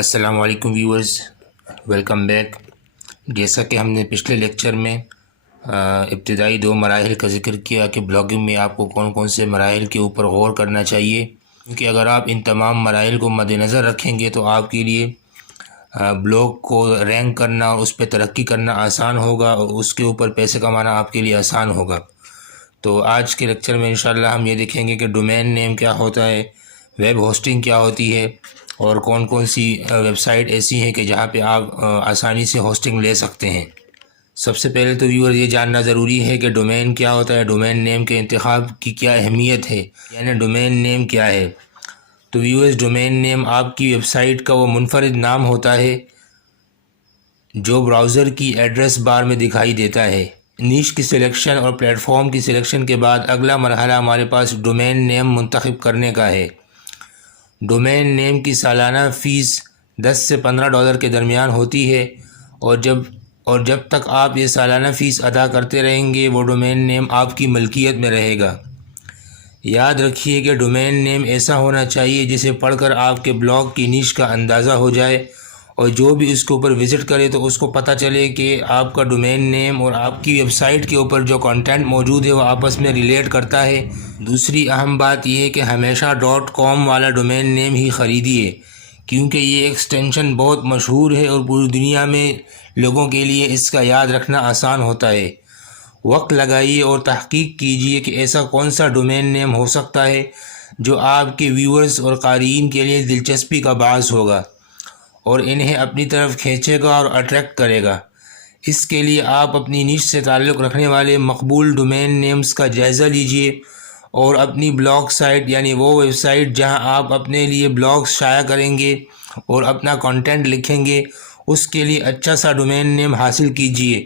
السلام علیکم viewers, welcome back. جیسا کہ ہم نے پچھلے لیکچر میں ابتدائی 2 مراحل کا ذکر کیا کہ بلاگنگ میں آپ کو کون کون سے مراحل کے اوپر غور کرنا چاہیے، کیونکہ اگر آپ ان تمام مراحل کو مد نظر رکھیں گے تو آپ کے لیے بلاگ کو رینک کرنا اور اس پہ ترقی کرنا آسان ہوگا اور اس کے اوپر پیسے کمانا آپ کے لیے آسان ہوگا۔ تو آج کے لیکچر میں انشاءاللہ ہم یہ دیکھیں گے کہ ڈومین نیم کیا ہوتا ہے، ویب ہوسٹنگ کیا ہوتی ہے، اور کون کون سی ویب سائٹ ایسی ہیں کہ جہاں پہ آپ آسانی سے ہوسٹنگ لے سکتے ہیں۔ سب سے پہلے تو ویور یہ جاننا ضروری ہے کہ ڈومین کیا ہوتا ہے، ڈومین نیم کے انتخاب کی کیا اہمیت ہے، یعنی ڈومین نیم کیا ہے۔ تو ویورز، ڈومین نیم آپ کی ویب سائٹ کا وہ منفرد نام ہوتا ہے جو براؤزر کی ایڈریس بار میں دکھائی دیتا ہے۔ نیش کی سلیکشن اور پلیٹ فارم کی سلیکشن کے بعد اگلا مرحلہ ہمارے پاس ڈومین نیم منتخب کرنے کا ہے۔ ڈومین نیم کی سالانہ فیس $10 سے $15 کے درمیان ہوتی ہے، اور جب تک آپ یہ سالانہ فیس ادا کرتے رہیں گے وہ ڈومین نیم آپ کی ملکیت میں رہے گا۔ یاد رکھیے کہ ڈومین نیم ایسا ہونا چاہیے جسے پڑھ کر آپ کے بلاگ کی نیش کا اندازہ ہو جائے، اور جو بھی اس کے اوپر وزٹ کرے تو اس کو پتہ چلے کہ آپ کا ڈومین نیم اور آپ کی ویب سائٹ کے اوپر جو کنٹینٹ موجود ہے وہ آپس میں ریلیٹ کرتا ہے۔ دوسری اہم بات یہ ہے کہ ہمیشہ .com والا ڈومین نیم ہی خریدیے، کیونکہ یہ ایکسٹینشن بہت مشہور ہے اور پوری دنیا میں لوگوں کے لیے اس کا یاد رکھنا آسان ہوتا ہے۔ وقت لگائیے اور تحقیق کیجیے کہ ایسا کون سا ڈومین نیم ہو سکتا ہے جو آپ کے ویورز اور قارئین کے لیے دلچسپی کا باعث ہوگا اور انہیں اپنی طرف کھینچے گا اور اٹریکٹ کرے گا۔ اس کے لیے آپ اپنی نیش سے تعلق رکھنے والے مقبول ڈومین نیمز کا جائزہ لیجئے اور اپنی بلاگ سائٹ، یعنی وہ ویب سائٹ جہاں آپ اپنے لیے بلاگز شائع کریں گے اور اپنا کنٹینٹ لکھیں گے، اس کے لیے اچھا سا ڈومین نیم حاصل کیجئے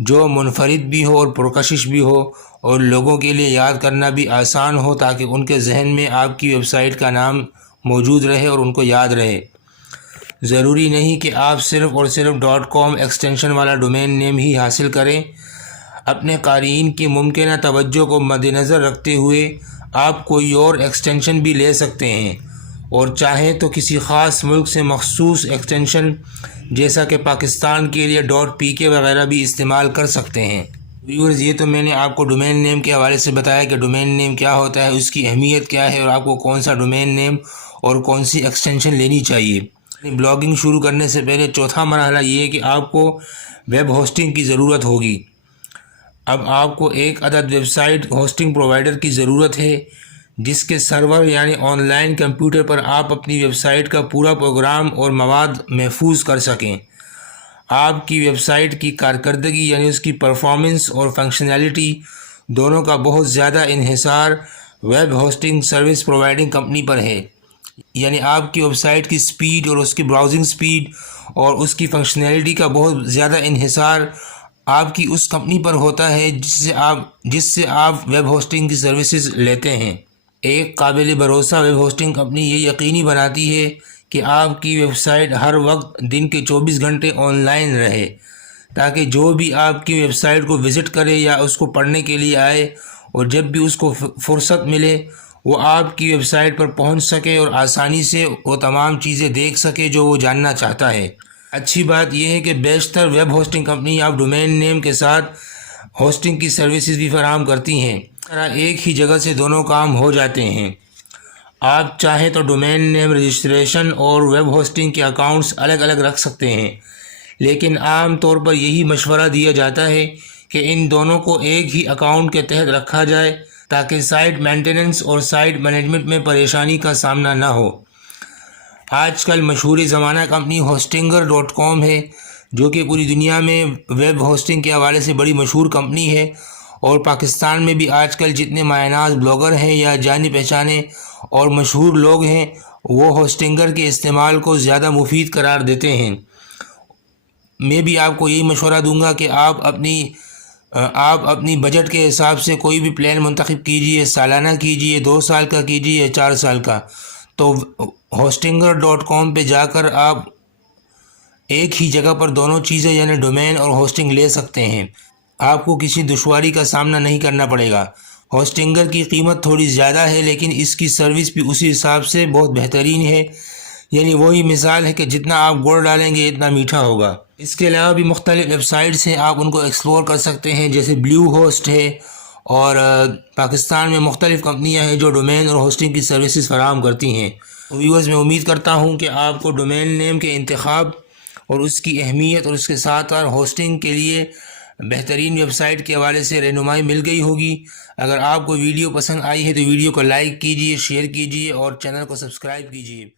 جو منفرد بھی ہو اور پرکشش بھی ہو اور لوگوں کے لیے یاد کرنا بھی آسان ہو، تاکہ ان کے ذہن میں آپ کی ویب سائٹ کا نام موجود رہے اور ان کو یاد رہے۔ ضروری نہیں کہ آپ صرف اور صرف .com ایکسٹینشن والا ڈومین نیم ہی حاصل کریں۔ اپنے قارئین کی ممکنہ توجہ کو مد نظر رکھتے ہوئے آپ کوئی اور ایکسٹینشن بھی لے سکتے ہیں، اور چاہیں تو کسی خاص ملک سے مخصوص ایکسٹینشن جیسا کہ پاکستان کے لیے .pk وغیرہ بھی استعمال کر سکتے ہیں۔ ویورز، یہ تو میں نے آپ کو ڈومین نیم کے حوالے سے بتایا کہ ڈومین نیم کیا ہوتا ہے، اس کی اہمیت کیا ہے اور آپ کو کون سا ڈومین نیم اور کون سی ایکسٹینشن لینی چاہیے۔ بلاگنگ شروع کرنے سے پہلے چوتھا مرحلہ یہ ہے کہ آپ کو ویب ہوسٹنگ کی ضرورت ہوگی۔ اب آپ کو ایک عدد ویب سائٹ ہوسٹنگ پرووائڈر کی ضرورت ہے جس کے سرور یعنی آن لائن کمپیوٹر پر آپ اپنی ویب سائٹ کا پورا پروگرام اور مواد محفوظ کر سکیں۔ آپ کی ویب سائٹ کی کارکردگی یعنی اس کی پرفارمنس اور فنکشنالٹی دونوں کا بہت زیادہ انحصار web hosting service providing company پر ہے، یعنی آپ کی ویب سائٹ کی سپیڈ اور اس کی براؤزنگ سپیڈ اور اس کی فنکشنالٹی کا بہت زیادہ انحصار آپ کی اس کمپنی پر ہوتا ہے جس سے آپ ویب ہوسٹنگ کی سروسز لیتے ہیں۔ ایک قابل بھروسہ ویب ہوسٹنگ کمپنی یہ یقینی بناتی ہے کہ آپ کی ویب سائٹ ہر وقت دن کے 24 گھنٹے آن لائن رہے، تاکہ جو بھی آپ کی ویب سائٹ کو وزٹ کرے یا اس کو پڑھنے کے لیے آئے اور جب بھی اس کو فرصت ملے وہ آپ کی ویب سائٹ پر پہنچ سکے اور آسانی سے وہ تمام چیزیں دیکھ سکے جو وہ جاننا چاہتا ہے۔ اچھی بات یہ ہے کہ بیشتر ویب ہوسٹنگ کمپنی آپ ڈومین نیم کے ساتھ ہوسٹنگ کی سروسز بھی فراہم کرتی ہیں، اس طرح ایک ہی جگہ سے دونوں کام ہو جاتے ہیں۔ آپ چاہیں تو ڈومین نیم رجسٹریشن اور ویب ہوسٹنگ کے اکاؤنٹس الگ الگ رکھ سکتے ہیں، لیکن عام طور پر یہی مشورہ دیا جاتا ہے کہ ان دونوں کو ایک ہی اکاؤنٹ کے تحت رکھا جائے تاکہ سائٹ مینٹیننس اور سائٹ مینجمنٹ میں پریشانی کا سامنا نہ ہو۔ آج کل مشہور زمانہ کمپنی hostinger.com ہے، جو کہ پوری دنیا میں ویب ہوسٹنگ کے حوالے سے بڑی مشہور کمپنی ہے، اور پاکستان میں بھی آج کل جتنے مایہ ناز بلاگر ہیں یا جانے پہچانے اور مشہور لوگ ہیں وہ ہوسٹنگر کے استعمال کو زیادہ مفید قرار دیتے ہیں۔ میں بھی آپ کو یہی مشورہ دوں گا کہ آپ اپنی بجٹ کے حساب سے کوئی بھی پلان منتخب کیجئے، سالانہ کیجئے، 2 سال کا کیجئے یا 4 سال کا۔ تو hostinger.com پہ جا کر آپ ایک ہی جگہ پر دونوں چیزیں یعنی ڈومین اور ہوسٹنگ لے سکتے ہیں، آپ کو کسی دشواری کا سامنا نہیں کرنا پڑے گا۔ ہوسٹنگر کی قیمت تھوڑی زیادہ ہے، لیکن اس کی سروس بھی اسی حساب سے بہت بہترین ہے، یعنی وہی مثال ہے کہ جتنا آپ گڑ ڈالیں گے اتنا میٹھا ہوگا۔ اس کے علاوہ بھی مختلف ویب سائٹس ہیں، آپ ان کو ایکسپلور کر سکتے ہیں، جیسے بلیو ہوسٹ ہے، اور پاکستان میں مختلف کمپنیاں ہیں جو ڈومین اور ہوسٹنگ کی سروسز فراہم کرتی ہیں۔ ویورز، میں امید کرتا ہوں کہ آپ کو ڈومین نیم کے انتخاب اور اس کی اہمیت اور اس کے ساتھ ہوسٹنگ کے لیے بہترین ویب سائٹ کے حوالے سے رہنمائی مل گئی ہوگی۔ اگر آپ کو ویڈیو پسند آئی ہے تو ویڈیو کو لائک کیجیے، شیئر کیجیے اور چینل کو سبسکرائب کیجیے۔